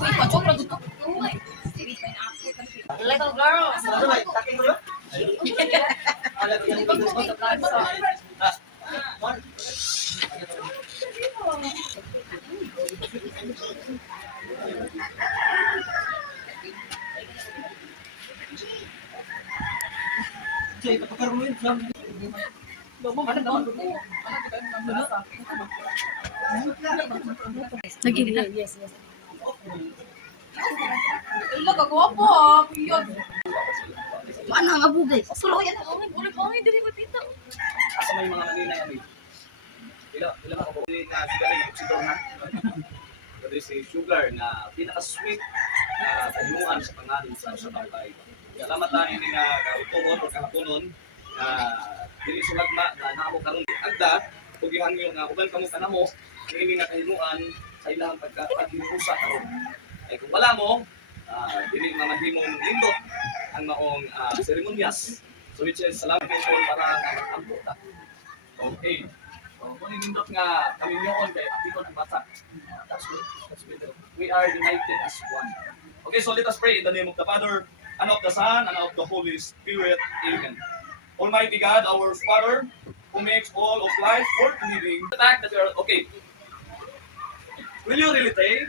Wait, pa-chokra dito. Little girl. Lagi na. Yes, yes. Ilo ka gwapo ah. Yun. Mana nga po guys? Solo yan. Ulit, dili ko dito. Asa may mga Manila yan eh. Ilan ako po. Hindi na sigarin, oxidor na. Pero si sugar na pinaka-sweet na kalimuan sa pangalan sa bagay. Salamat tayo ni nga kautuhon o kahaponon na dili sumagma na naamo karon agda ug gihangyo nga uban kamo kanamo ini nga kahimuan sa ilang paghinusa karon. Ay kung wala mo dili mamahimo nindot ang maong seremonyas. So which is salamat po para mag-ampo ta. Okay. So kung nindot nga kami nyoon kay apito ng bata. That's good. We are united as one. Okay, so let us pray in the name of the Father, and of the Son, and of the Holy Spirit. Amen. Almighty God, our Father, who makes all of life worth living, the fact that you are okay. Will you really take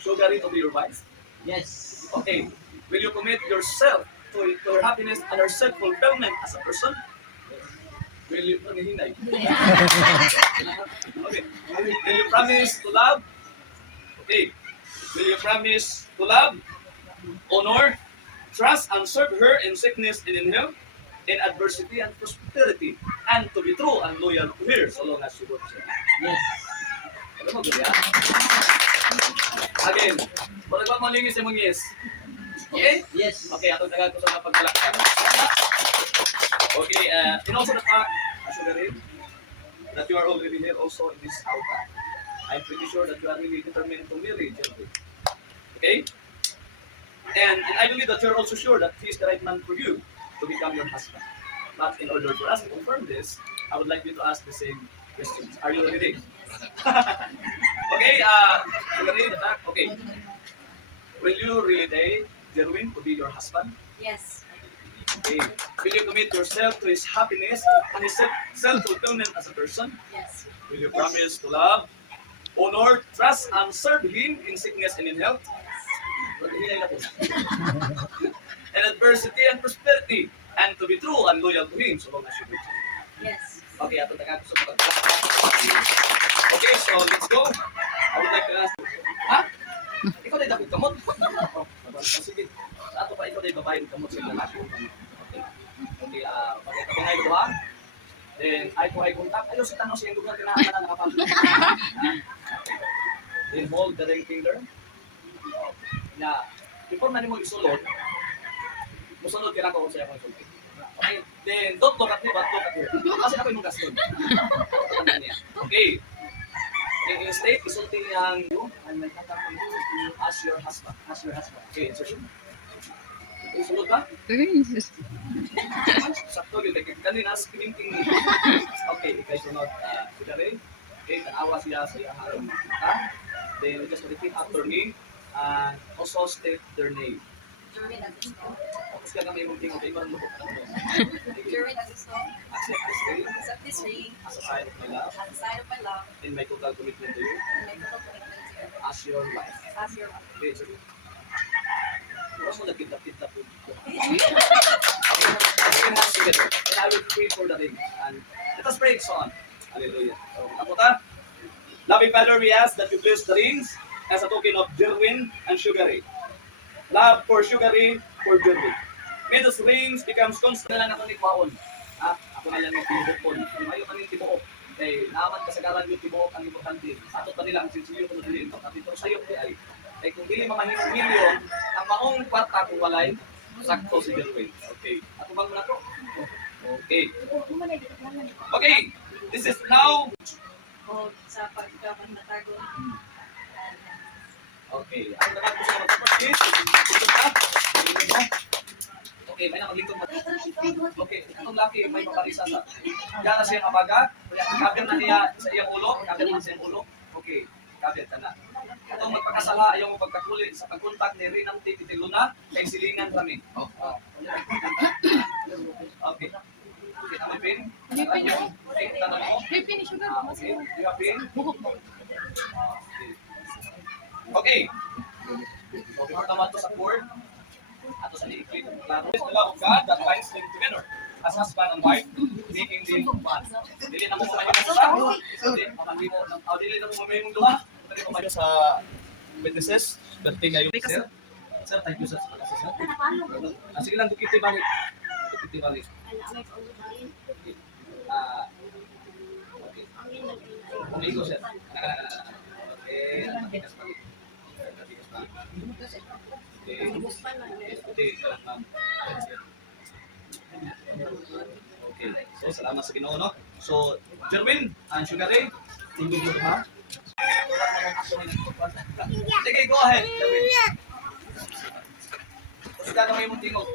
sugar to be your wife? Yes. Okay. Will you commit yourself to your happiness and your self-fulfillment as a person? Will you okay. Will you promise to love? Okay. Will you promise to love, honor, trust, and serve her in sickness and in health, in adversity and prosperity, and to be true and loyal to her so long as you work her? Yes. Ano mo, Julia? Again, wala ba malingis yung mga yes? Okay? Yes. Okay, atong tagal ko sa mga pagbalakad. Okay, and also the fact, Sugarin, that you are already here also in this altar. I'm pretty sure that you are really determined to marry Jelby. Okay? And I believe that you're also sure that he is the right man for you to become your husband. But in order for us to confirm this, I would like you to ask the same questions. Are you ready? Okay, Sugarin, the fact, okay. Will you really date Jerwin to be your husband? Yes. Okay. Will you commit yourself to his happiness and his self-fulfillment as a person? Yes. Will you promise to love, honor, trust, and serve him in sickness and in health? In adversity and prosperity, and to be true and loyal to him so long as you do. Yes. Okay, ato taga gusto ko. Okay, so let's go. I would like to ask, ha? Ikaw na dakot kamot? Oh, sige. Ato pa ikaw na babae kamot sa lalaki. Okay, pagkakabangay ko ha? Then, ay ko ay kontak. Ayaw si tanong siya yung lugar kinaan na nakapagod. Then, hold the ring finger. Na, before na mo isulod, musunod ka lang ko sa akong sulti. Okay, then don't look at me, but look at her. Kasi ako yung gaston. Okay. In state, isulti niyang you, and may tatanong you as your husband. As your husband. Okay, insertion. Isulod ka? Sakto yun, like kanina, spinning-ting. Okay, ikay sunod. Sigari. Okay, tanawa siya sa iyang ha? Then, just repeat after me. And also state their name. Jerwin Agusto. Tapos ka kami mong tingin, kayo marang lupot. Jerwin Agusto. Accept this ring Accept this ring as a sign of my love as a sign of my love and my total commitment to you and my total commitment to you as your wife. as your wife. Okay, so Mas mo nagkita-kita po. Okay, hands together. And I will pray for the ring. And let us pray so on. Hallelujah. So, ako ta. Loving Father, we ask that you bless the rings as a token of Jerwin and Sugary. Love for Sugary, for Jerwin. May those rings becomes constant na lang ako ni Kwaon. Ha? Ako na yan mag-tibuok. Mayo ka ni tibuok. Kaya naman kasagaran yung tibuok ang importante. Ato pa nila ang sinsiyo ko na din. At ito sa'yo ay kung hindi mamahimong milyon, ang maong kwarta kung walay, sakto si Jerwin. Okay. Ako bang muna ko? Okay. Okay. This is now. O sa pagkapanatago. Okay. Ang dapat ko sa magpapagkis. Ito ka. Okay. May nakalingkod mo. Okay. Itong laki may maparisa sa. Yan na siya kabaga. Kabir na niya sa iyang ulo. Kabir na sa iyang ulo. Okay. Kabit ka na. Itong magpakasala, ayaw mo pagkakulit sa pagkontak ni Rinang Titi Luna, kay silingan kami. Okay. Kita mo pin? Okay, tanong mo? Finish sugar. Okay. You have pin? Okay. Okay, pertama to sa cord. Ato sa liquid. Klaro. This the love of God that binds them together as husband and wife, making them one. Dili na mo kumayo sa sa. Dili na mo kumayo mong duha. Dili mo kumayo sa witnesses. Berting ngayon, sir. Sir, thank you sir sa pag-assist. Sige lang, dukiti balik. Dukiti balik. Okay. Okay. Umigo sir. Okay. Matigas balik. Matigas balik. Okay. Okay. So, salamat sa Ginoo, no? So, Jerwin, and Sugar Ray, tingin mo ha? Sige, go ahead, Jerwin. Kasi gagawin mong tingog.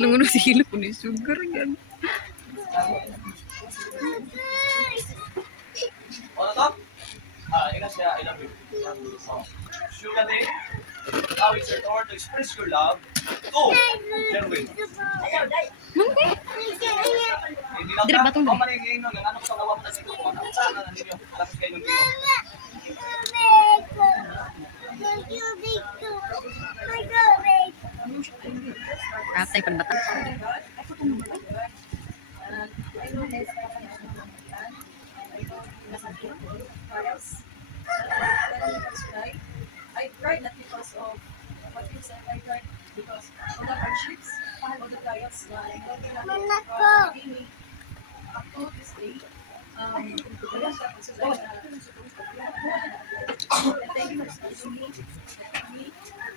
Lungo si hilo ko ni sugar yan. Ano to? Ina siya, I love you. Sugar Day, now it's your turn to express your love to Jerwin. Hindi na Dire, batong ka maningin nun, ano ko sa gawa mo na sito ko, saan na ninyo, tapos kayo nung Atay panbata. I cried not because of what you said. I cried because of the hardships, of the trials na gave me up to this day. Wala siya consider na and thank you for trusting me,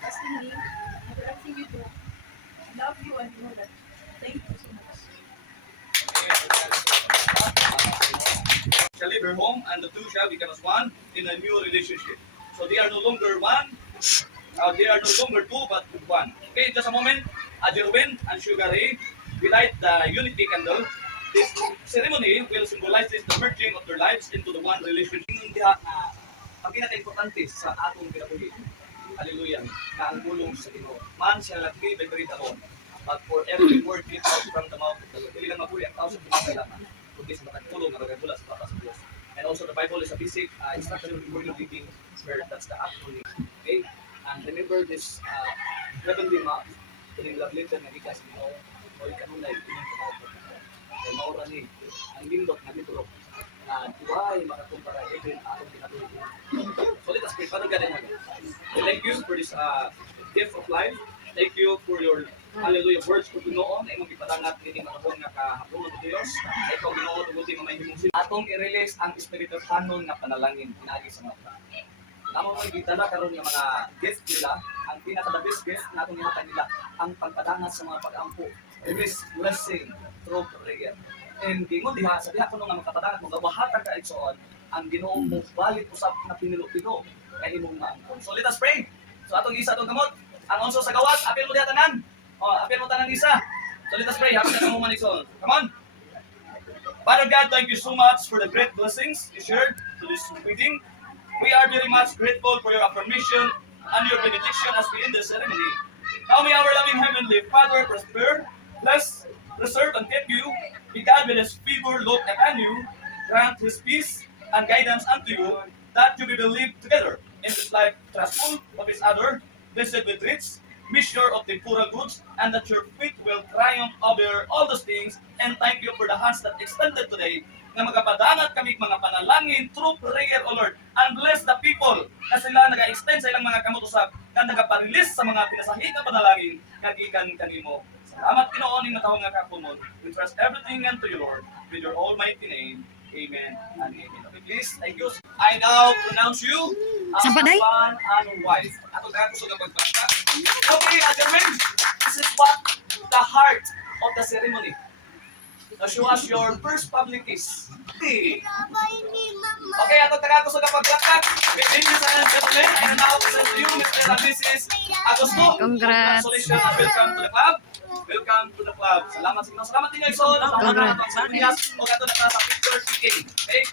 trusting me, and everything you do. I love you and you know that. Thank you so much. Shall leave her home, and the two shall become as one in a new relationship. So they are no longer one, they are no longer two, but one. Okay, just a moment. Jerwin and Sugar Ray, we light the unity candle. This ceremony will symbolize the merging of their lives into the one relationship. Ang pinaka-importante sa atong kinabuhi, hallelujah, na ang bulong sa Ginoo. Man siya lagi by great alone, but for every word it out from the mouth of the Lord. Dili lang mapuli ang tao sa pinagkailangan, kundi sa makatulong na magagula sa patas ng Diyos. And also the Bible is a basic instruction for your living where that's the actual. Okay? And remember this heavenly map, yung love letter na ikas Ginoo, o ikanunay, ay maura ni ang lindot na mitro na duway makakumpara even atong kinabuhi. So let us pray. Father God in heaven, thank you for this gift of life. Thank you for your hallelujah words ko Ginoo na imong gipadangat kini manahon nga kahapon ng Dios. Ikaw Ginoo tungod mo may himong atong i-release ang espiritu kanon nga panalangin pinaagi sa mga tao. Namo mo gitala karon nga mga gift nila, ang pinaka the best gift natong ihatag nila ang pagpadangat sa mga pag-ampo. Release blessing through prayer. And di mo diha sa diha kuno nga makapadangat mo gabahatag ka igsoon ang Ginoo mo balik usab na pinilo-pilo kay imong maangkon. So let us pray. So atong isa atong gamot ang unso sa gawas, apil mo diha tanan. Apil mo tanan isa. So let us pray. Hapit na mo manikson. Come on. Father God, thank you so much for the great blessings you shared to this meeting. We are very much grateful for your affirmation and your benediction as we end the ceremony. Now may our loving Heavenly Father prosper, bless, preserve, and keep you. Be God with His favor, look upon you, grant His peace and guidance unto you, that you may live together in this life trustful of each other, blessed with rich, measure of temporal goods, and that your faith will triumph over all those things. And thank you for the hands that extended today, na magapadangat kami mga panalangin through prayer, O Lord, and bless the people na sila nag-extend sa ilang mga kamot usab na nagapa-release sa mga pinasahig na panalangin kagikan kanimo. Salamat Ginoo ning natawag nga kapumon. We trust everything unto you, Lord, with your almighty name. Amen and amen. Okay, please, thank you. I now pronounce you as Sampaday? husband and wife. Ato ka gusto na pagbasa. Okay, Jerwin, this is what the heart of the ceremony. Now show us your first public kiss. Okay, ato taga gusto na pagbasa. Ladies and gentlemen, I now present to you Mr. and Mrs. Agosto. Congrats. Congratulations and welcome to the club. Welcome to the club. Salamat sa inyo. Salamat din guys. So, napakalamat sa Pinas. O gato na sa picture speaking. Okay?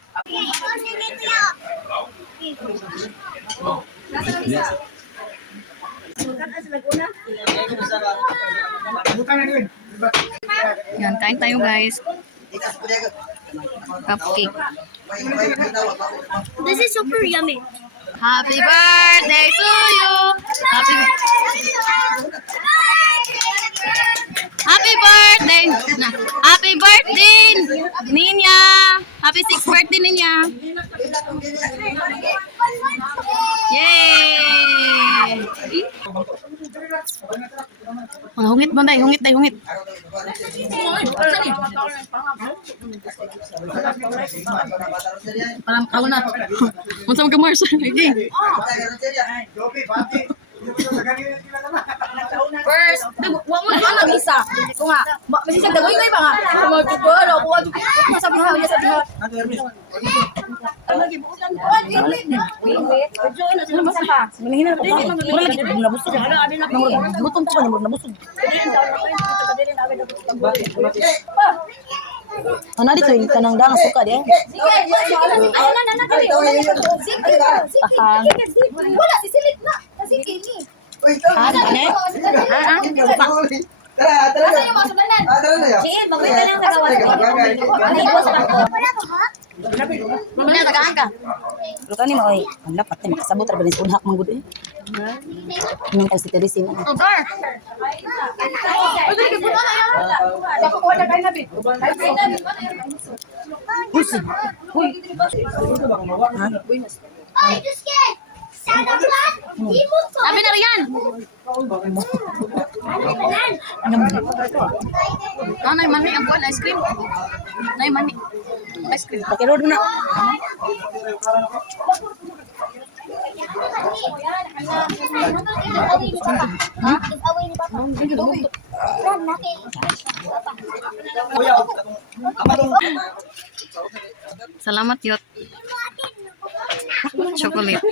Yan, kain tayo guys. Cupcake. This is super yummy. Happy birthday to you. Happy birthday. Happy birthday, Ninya. Happy 6th birthday, Ninya. Yay! Mga hungit ba, day? Hungit, day, hungit. Parang ako na. Unsa man ka, Mars? Okay. First, wa mo na mag-isa. Ko nga, masisig dagoy ko ba nga? Mag-tubo ano ko sabi ha, sabi ha. Wait. Join na sila masaka. Minahina ko pa. Wala lagi nabusog. Butong ko na nabusog. Ano dito yung tanang dang suka di? Ayun na dali. Wala si Silit na. Kasi kini. Ano? Asa yung mga sudanan? Siin, magwita lang sa gawas. Wala, tagaan ka. Pero kani mo ay ang dapat ni makasabot ra ba ni unhak man gud eh. Ning kasi terisin. Oh, Gar. Nakukuha na kayo na, Bit. Ay, just get! Santa Claus! Imot ko! Sabi na riyan. Nay mani ang buwan ice cream. Nay mani. Ice cream. Pakirod na. Salamat, Yot. Chocolate.